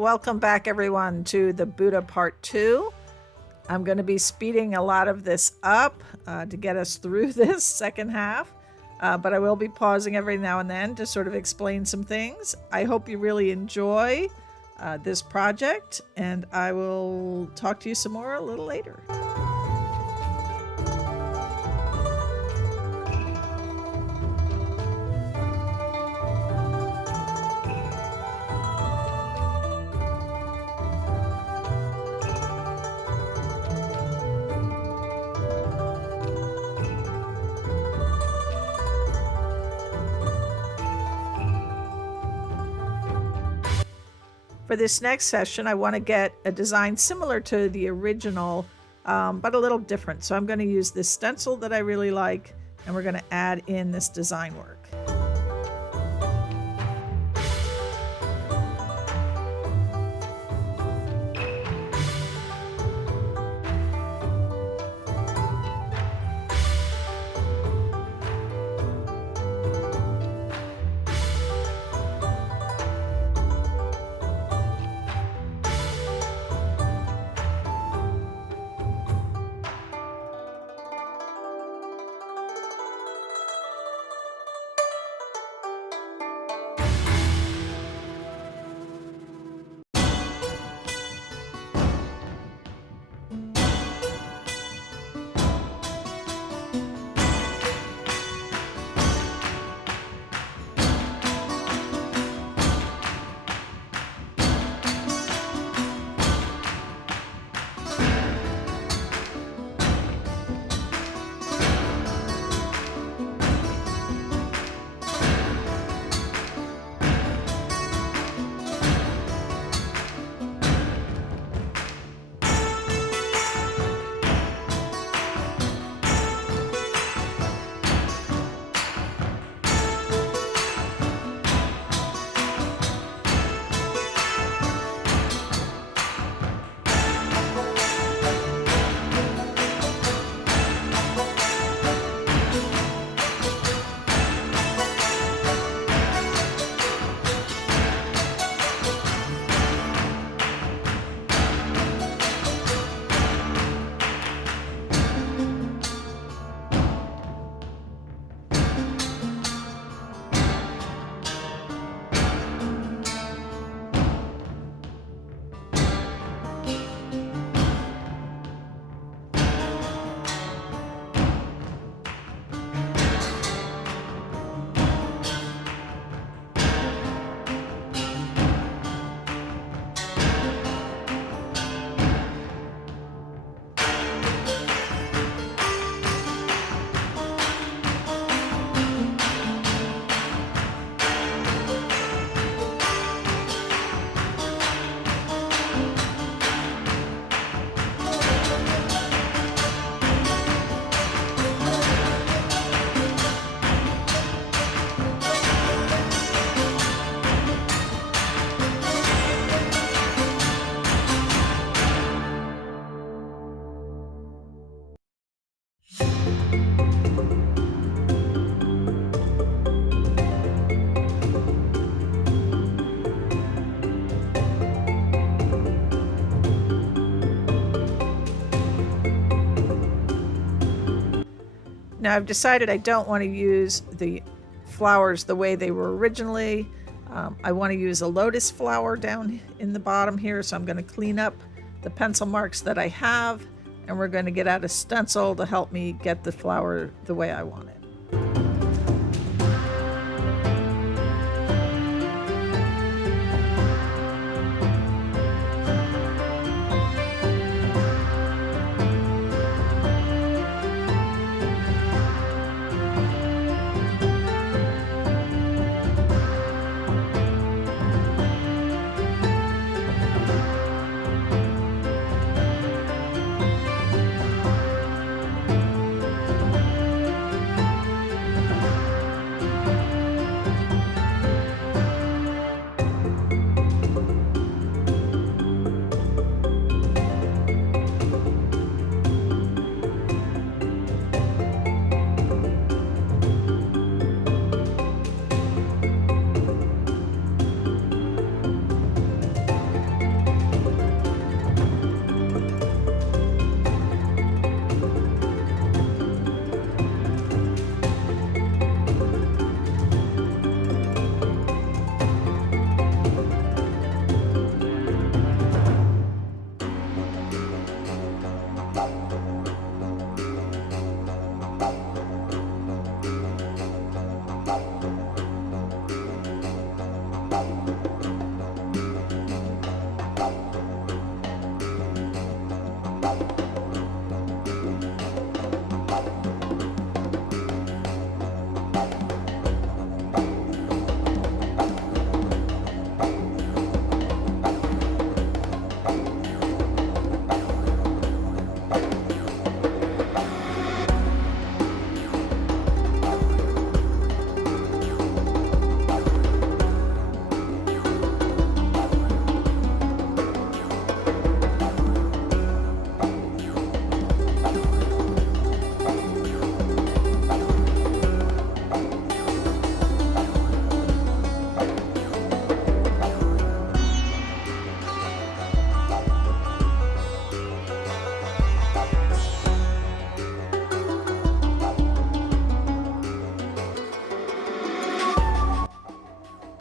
Welcome back everyone to the Buddha Part 2. I'm going to be speeding a lot of this up to get us through this second half, but I will be pausing every now and then to sort of explain some things. I hope you really enjoy this project, and I will talk to you some more a little later. For this next session, I want to get a design similar to the original, but a little different. So I'm going to use this stencil that I really like, and we're going to add in this design work. Now I've decided I don't want to use the flowers the way they were originally. I want to use a lotus flower down in the bottom here, so I'm going to clean up the pencil marks that I have, and we're going to get out a stencil to help me get the flower the way I want it.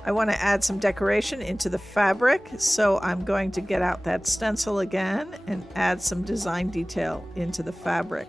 I want to add some decoration into the fabric, so I'm going to get out that stencil again and add some design detail into the fabric.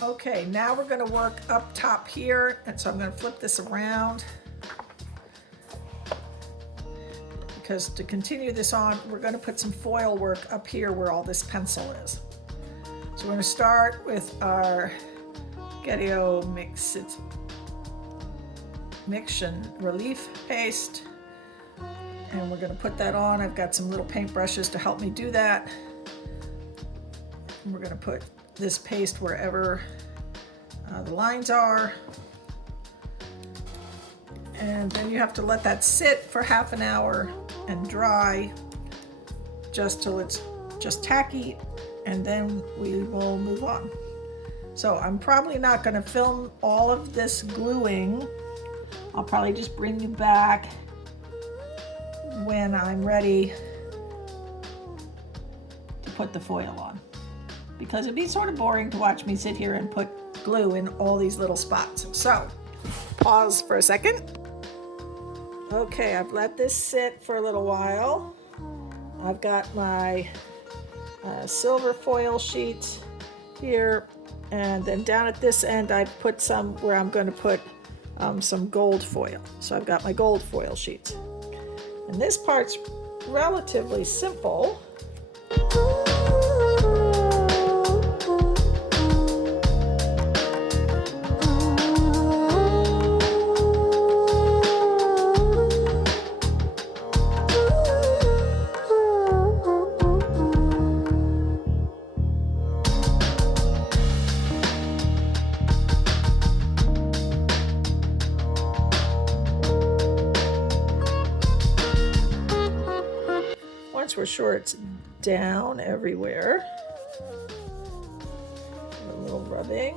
Okay, now we're going to work up top here, and so I'm going to flip this around because to continue this on, we're going to put some foil work up here where all this pencil is. So we're going to start with our Gedeo Mixtion relief paste, and we're going to put that on. I've got some little paint brushes to help me do that. And we're going to put this paste wherever the lines are, and then you have to let that sit for half an hour and dry just till it's just tacky, and then we will move on. So I'm probably not going to film all of this gluing. I'll probably just bring you back when I'm ready to put the foil on, because it'd be sort of boring to watch me sit here and put glue in all these little spots. So pause for a second. Okay, I've let this sit for a little while. I've got my silver foil sheets here, and then down at this end I've put some where I'm going to put some gold foil. So I've got my gold foil sheets, and this part's relatively simple. once we're sure it's down everywhere, a little rubbing.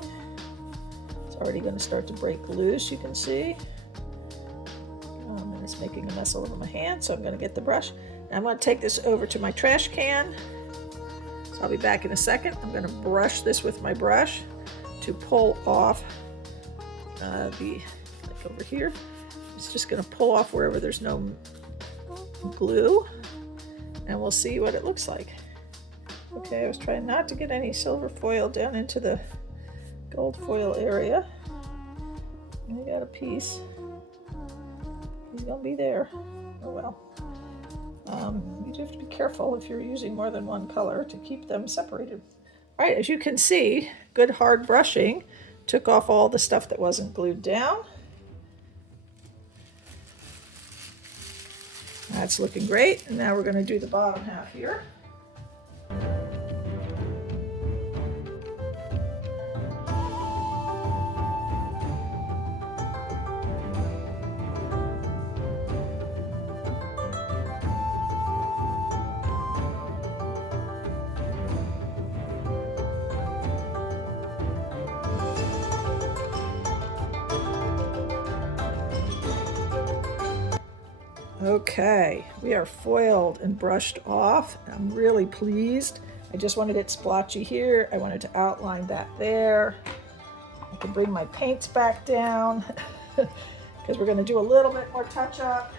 It's already going to start to break loose, you can see. And it's making a mess all over my hand, so I'm going to get the brush. And I'm going to take this over to my trash can. So I'll be back in a second. I'm going to brush this with my brush to pull off like over here. It's just going to pull off wherever there's no glue, and we'll see what it looks like. Okay, I was trying not to get any silver foil down into the gold foil area. I got a piece. He's gonna be there. Oh well. You do have to be careful if you're using more than one color to keep them separated. All right, as you can see, good hard brushing took off all the stuff that wasn't glued down. That's looking great. And now we're going to do the bottom half here. Okay, we are foiled and brushed off. I'm really pleased. I just wanted it splotchy here. I wanted to outline that there. I can bring my paints back down because we're going to do a little bit more touch up.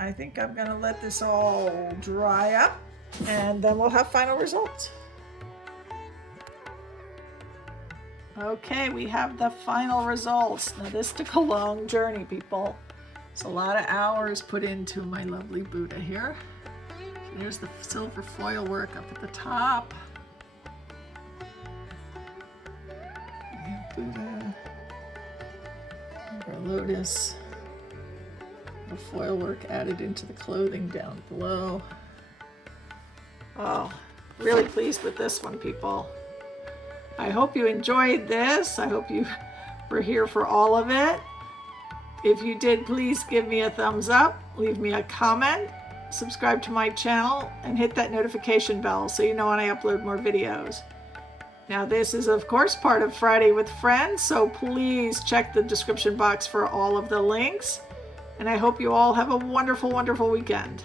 I think I'm gonna let this all dry up and then we'll have final results. Okay, we have the final results. Now this took a long journey, people. It's a lot of hours put into my lovely Buddha here. Here's the silver foil work up at the top. Buddha, our lotus, the foil work added into the clothing down below. Oh, really pleased with this one, people. I hope you enjoyed this. I hope you were here for all of it. If you did, please give me a thumbs up, leave me a comment, subscribe to my channel, and hit that notification bell so you know when I upload more videos. Now this is of course part of Friday with Friends, so please check the description box for all of the links. And I hope you all have a wonderful, wonderful weekend.